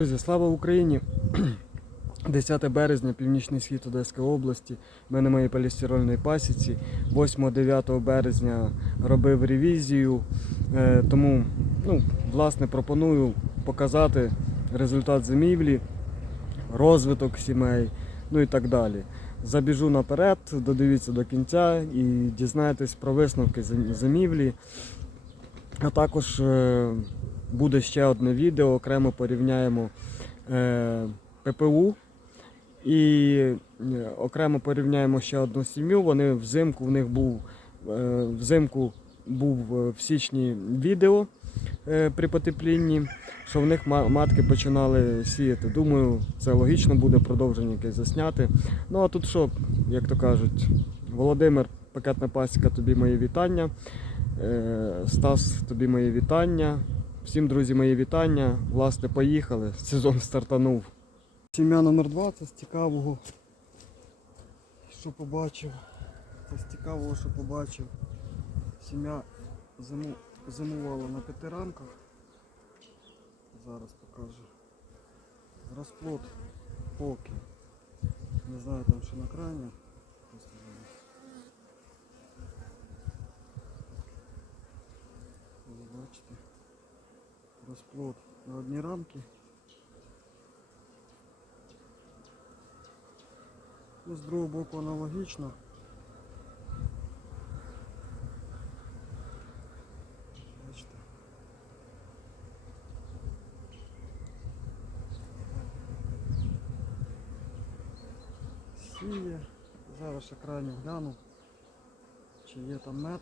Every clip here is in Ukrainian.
Друзі, слава Україні! 10 березня, північний схід Одеської області. Ми на моїй полістирольній пасіці. 8-9 березня робив ревізію. Е, Тому, ну, власне, пропоную показати результат зимівлі, розвиток сімей, ну і так далі. Забіжу наперед, додивіться до кінця і дізнаєтесь про висновки зим- зимівлі. А також е, буде ще одне відео, окремо порівняємо е, ППУ і е, окремо порівняємо ще одну сім'ю. Вони взимку в них був е, взимку був е, в січні відео е, при потеплінні, що в них матки починали сіяти. Думаю, це логічно буде продовження якесь засняти. Ну а тут що, як то кажуть, Володимир, пакетна пасіка, тобі мої вітання. Е, Стас, тобі мої вітання. Всім, друзі, мої вітання. Власне, поїхали. Сезон стартанув. Сім'я номер 2 це з цікавого, що побачив. Це з цікавого, що побачив. Сім'я зиму, зимувала на п'яти рамках. Зараз покажу. Розплод поки. Не знаю там що на крайні. Просто зараз. Ви бачите. Розплод на одній рамки. Ну, з другого боку аналогічно. Бачите. Сіє. Зараз ще крайню гляну, чи є там мед.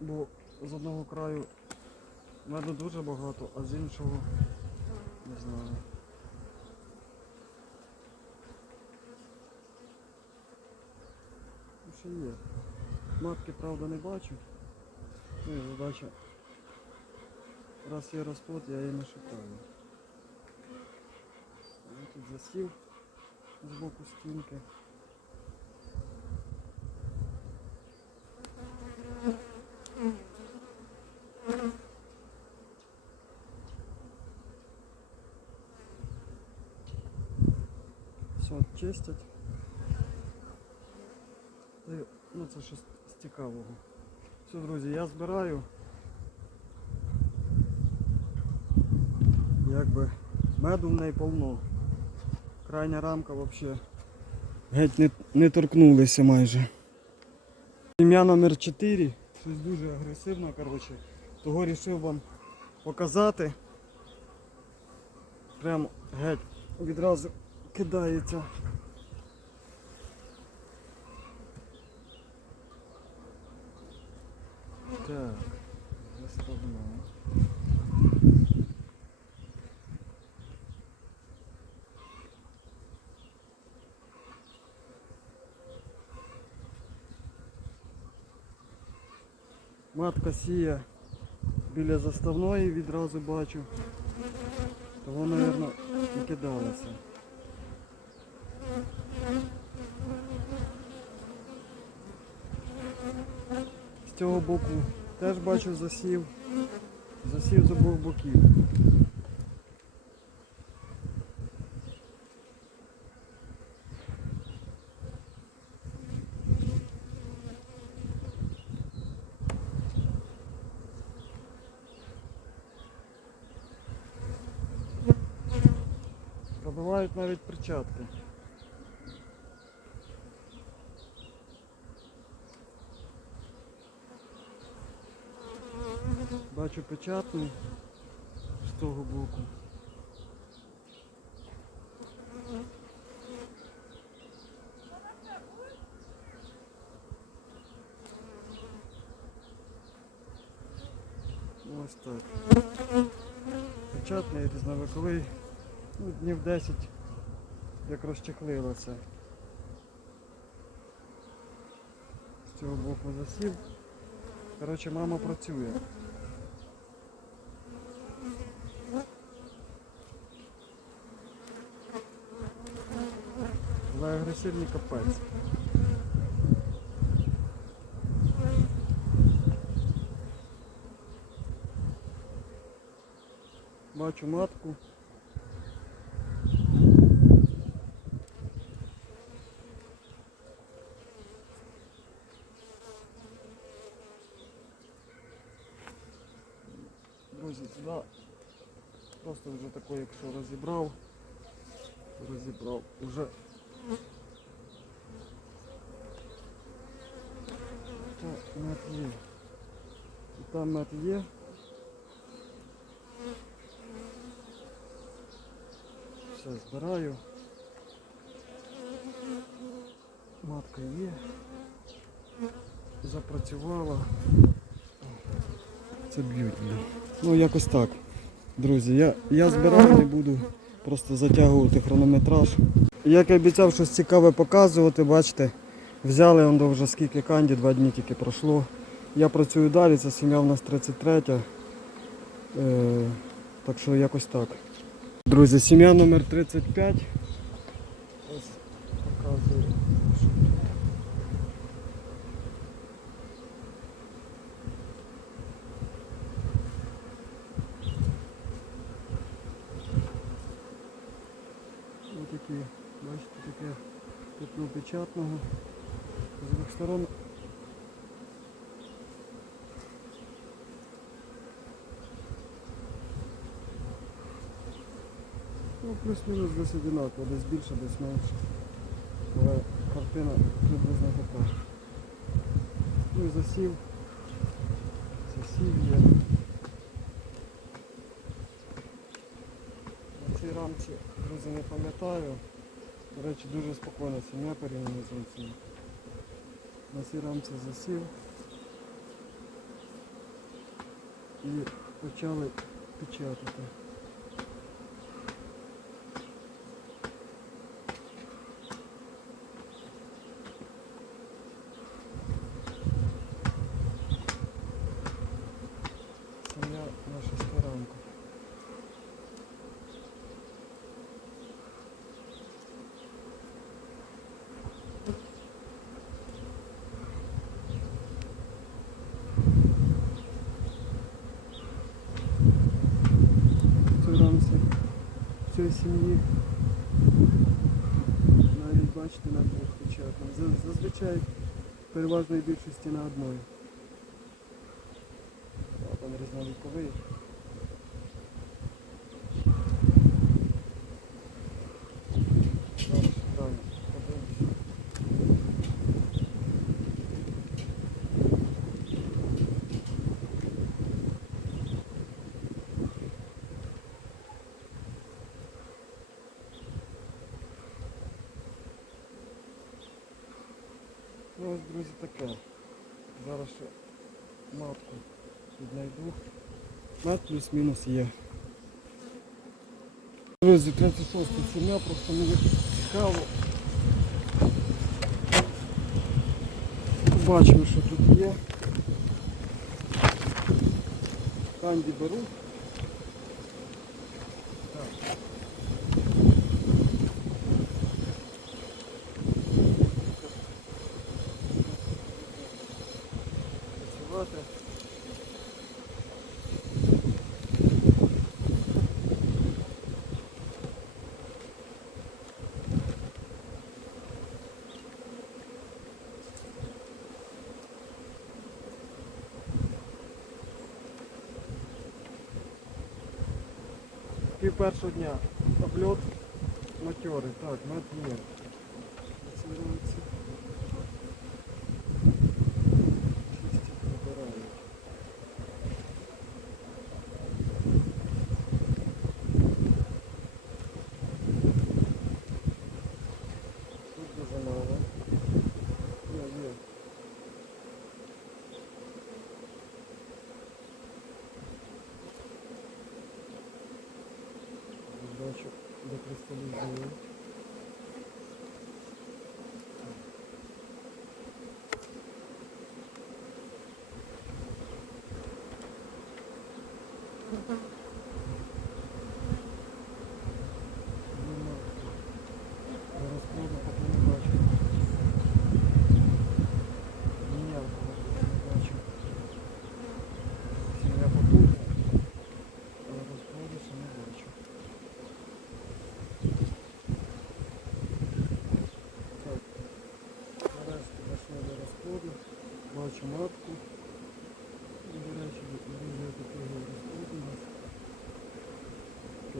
Бо з одного краю меду дуже багато, а з іншого не знаю. Ну, що є. Матки, правда, не бачу. Ну і задача. Раз є розплод, я її не шукаю. Тут засів з боку стінки. Все, чистять. Ну це щось цікавого. Все, друзі, я збираю. Якби меду в неї повно. Крайня рамка взагалі геть не, не торкнулися майже. Сім'я номер 4 щось дуже агресивно, коротше. Того вирішив вам показати. Прямо геть відразу кидається. Так, заставно. Матка сіє біля заставної, відразу бачу. Того, мабуть, і кидалася. З цього боку теж бачу засів. Засів з обох боків. Пробивають навіть перчатки. Бачу печатну з того боку. Ось так. Печатний різновиковий. Ну, днів 10 як розчехлилося. З цього боку засів. Коротше, мама працює. Агресивний капець. Бачу матку. Друзі, сюди просто вже таке, якщо розібрав, розібрав уже. Мед є. І там мед є. Все збираю. Матка є. Запрацювала. Це б'ють. Ну якось так. Друзі, я, я збираю, не буду просто затягувати хронометраж. Як і обіцяв щось цікаве показувати, бачите, взяли он вже скільки канді, два дні тільки пройшло. Я працюю далі, ця сім'я в нас 33. Е, так що якось так. Друзі, сім'я номер 35. Ось показую. Ось такі, бачите, таке пятно печатного. Сторон. Ну, плюс-мінус десь одинаково, десь більше, десь менше. Але картина приблизно така. Ну і засів. Засів є. На цій рамці, друзі, не пам'ятаю. До речі, дуже спокійна сім'я порівняно з іншими. На цій рамці засів. І почали печатати. Сім'я на шести ранку. В цій рамці цій сім'ї навіть бачите на двох печатно. Зазвичай переважної більшості на одної. Там різновіковий. Далі, далі, подивимось. Ось, друзі, таке. Зараз ще матку віднайду. Мат плюс-мінус є. Друзі, 36 сім'я, просто мені цікаво. Бачимо, що тут є. Канді беру. Працювати. Пів першого дня. Обльот матьори. Так, мед є. göstereceğim.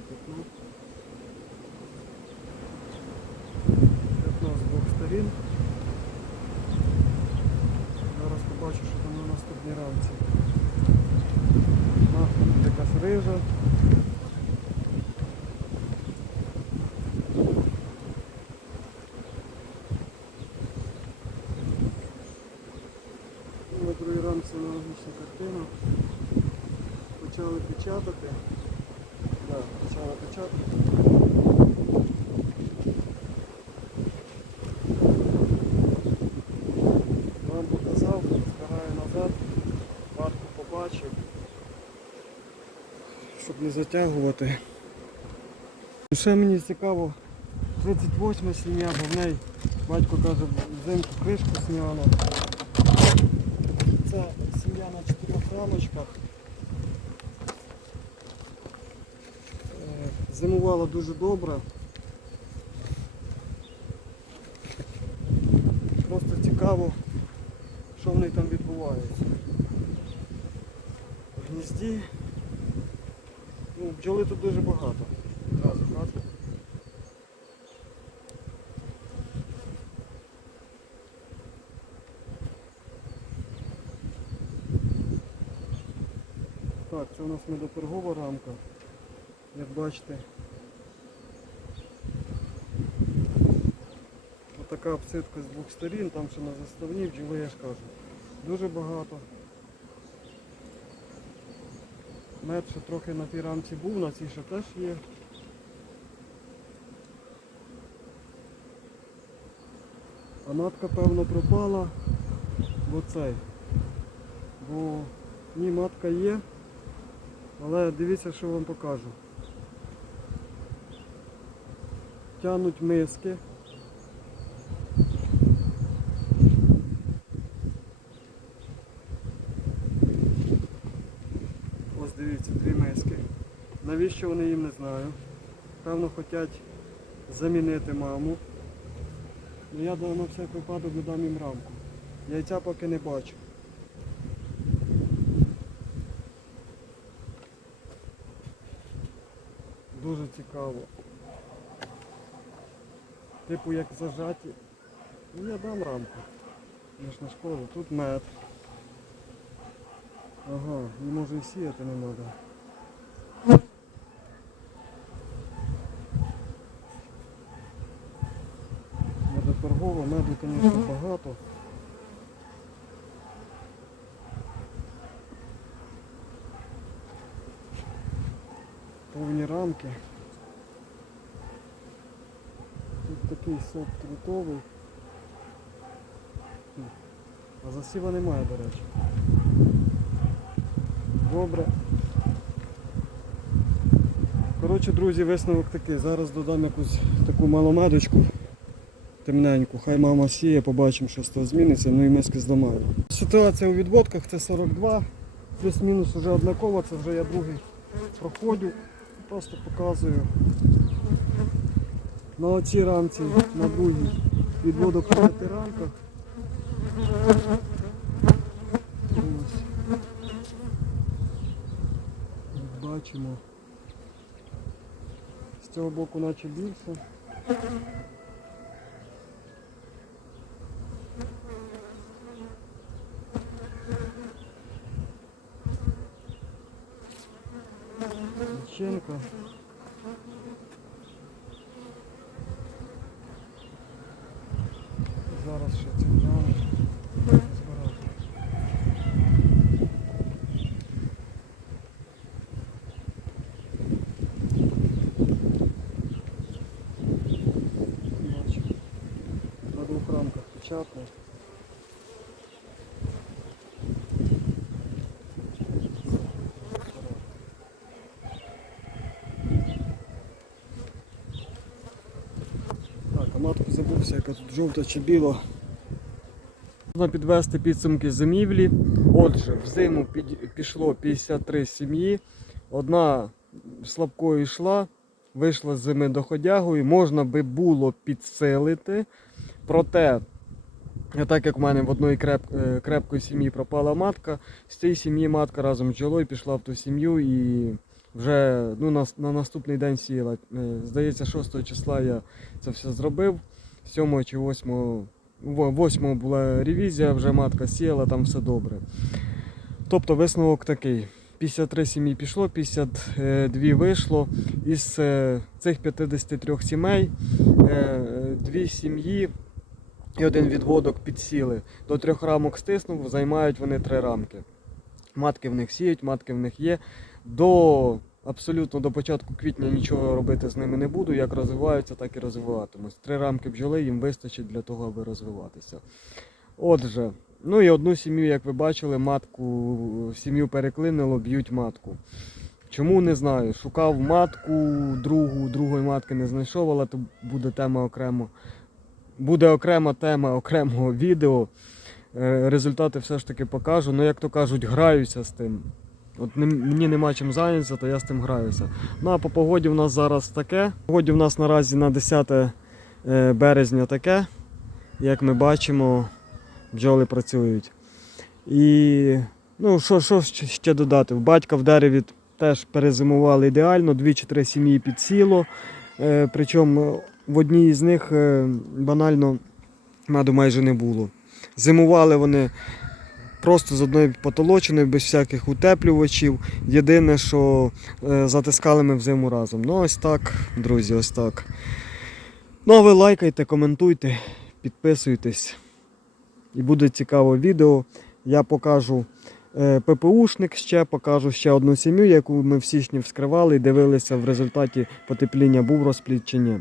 Пятно. З двох сторін. Зараз побачу, що там на наступній. Матка тут якась рижа. На другій рамці аналогічна картина. Почали печатати. Да, почали печатати. Вам показав, збираю назад, варту побачив, щоб не затягувати. Ще мені цікаво, 38 сім'я, бо в неї батько каже, взимку кришку сняла. Це сім'я на чотирьох рамочках. Е, Зимувала дуже добре. Просто цікаво, що в неї там відбувається. В гнізді. Ну, бджоли тут дуже багато. Кажу. Так, це у нас медопергова рамка. Як бачите. Отака обсидка з двох сторін, там ще на заставні бджоли, я ж кажу. Дуже багато. Мед ще трохи на тій рамці був, на цій ще теж є. А матка, певно, пропала, бо цей. Бо ні, матка є, але дивіться, що вам покажу. Тянуть миски. Дивіться, дві миски. Навіщо вони їм не знаю. Певно, хочуть замінити маму. Ну я на всяк випадок додам їм рамку. Яйця поки не бачу. Дуже цікаво. Типу як зажаті. Ну я дам рамку. Я ж на школу. Тут мед. Ага, і може і сіяти не треба. Медоторгово, меду, звісно, багато. Повні рамки. Тут такий сок трутовий. А засіва немає, до речі. Добре. Коротше, друзі, висновок такий. Зараз додам якусь таку маломедочку темненьку. Хай мама сіє, побачимо, що з того зміниться, ну і миски зламаю. Ситуація у відводках це 42, плюс-мінус вже однакова, це вже я другий проходжу. Просто показую. На оцій рамці, на другій відводок на п'яти. Ось. Як Бачимо. З цього боку наче більше. Личенко. Зараз ще ці брали. Збирати. Бачу. На двох рамках. Так, а матку забувся, яка тут жовта чи біла. Можна підвести підсумки зимівлі. Отже, в зиму під- пішло 53 сім'ї. Одна слабкою йшла, вийшла з зими доходягою. Можна би було підсилити. Проте, так як в мене в одної креп, е, крепкої сім'ї пропала матка, з цієї сім'ї матка разом з бджолою пішла в ту сім'ю і Вже ну, на, на наступний день сіяла. Е, Здається, 6 числа я це все зробив. 7 чи 8, 8 була ревізія, вже матка сіяла, там все добре. Тобто висновок такий. 53 сім'ї пішло, 52 вийшло. Із е, цих 53 сімей дві сім'ї і один відводок підсіли. До трьох рамок стиснув, займають вони три рамки. Матки в них сіють, матки в них є. До абсолютно до початку квітня нічого робити з ними не буду. Як розвиваються, так і розвиватимусь. Три рамки бджоли їм вистачить для того, аби розвиватися. Отже, ну і одну сім'ю, як ви бачили, матку сім'ю переклинило, б'ють матку. Чому не знаю. Шукав матку, другу, другої матки не знайшов, але то буде тема окремо. Буде окрема тема окремого відео. Е, Результати все ж таки покажу. Ну, як то кажуть, граюся з тим. От мені нема чим зайнятися, то я з тим граюся. Ну а по погоді в нас зараз таке. Погоді в нас наразі на 10 е, березня таке. Як ми бачимо, бджоли працюють. І ну, що, що ще ще додати? В батька в дереві теж перезимували ідеально, дві чи три сім'ї підсіло. Е, причому в одній із них е, банально меду майже не було. Зимували вони просто з одною потолочиною, без всяких утеплювачів. Єдине, що е, затискали ми взиму разом. Ну ось так, друзі, ось так. Ну а ви лайкайте, коментуйте, підписуйтесь. І буде цікаве відео. Я покажу е, ППУшник ще, покажу ще одну сім'ю, яку ми в січні вскривали і дивилися в результаті потепління, був розплід чи ні,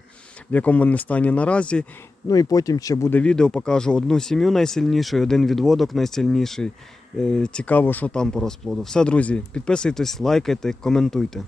в якому вони стані наразі. Ну і потім ще буде відео, покажу одну сім'ю найсильнішу, один відводок найсильніший. Е, Цікаво, що там по розплоду. Все, друзі, підписуйтесь, лайкайте, коментуйте.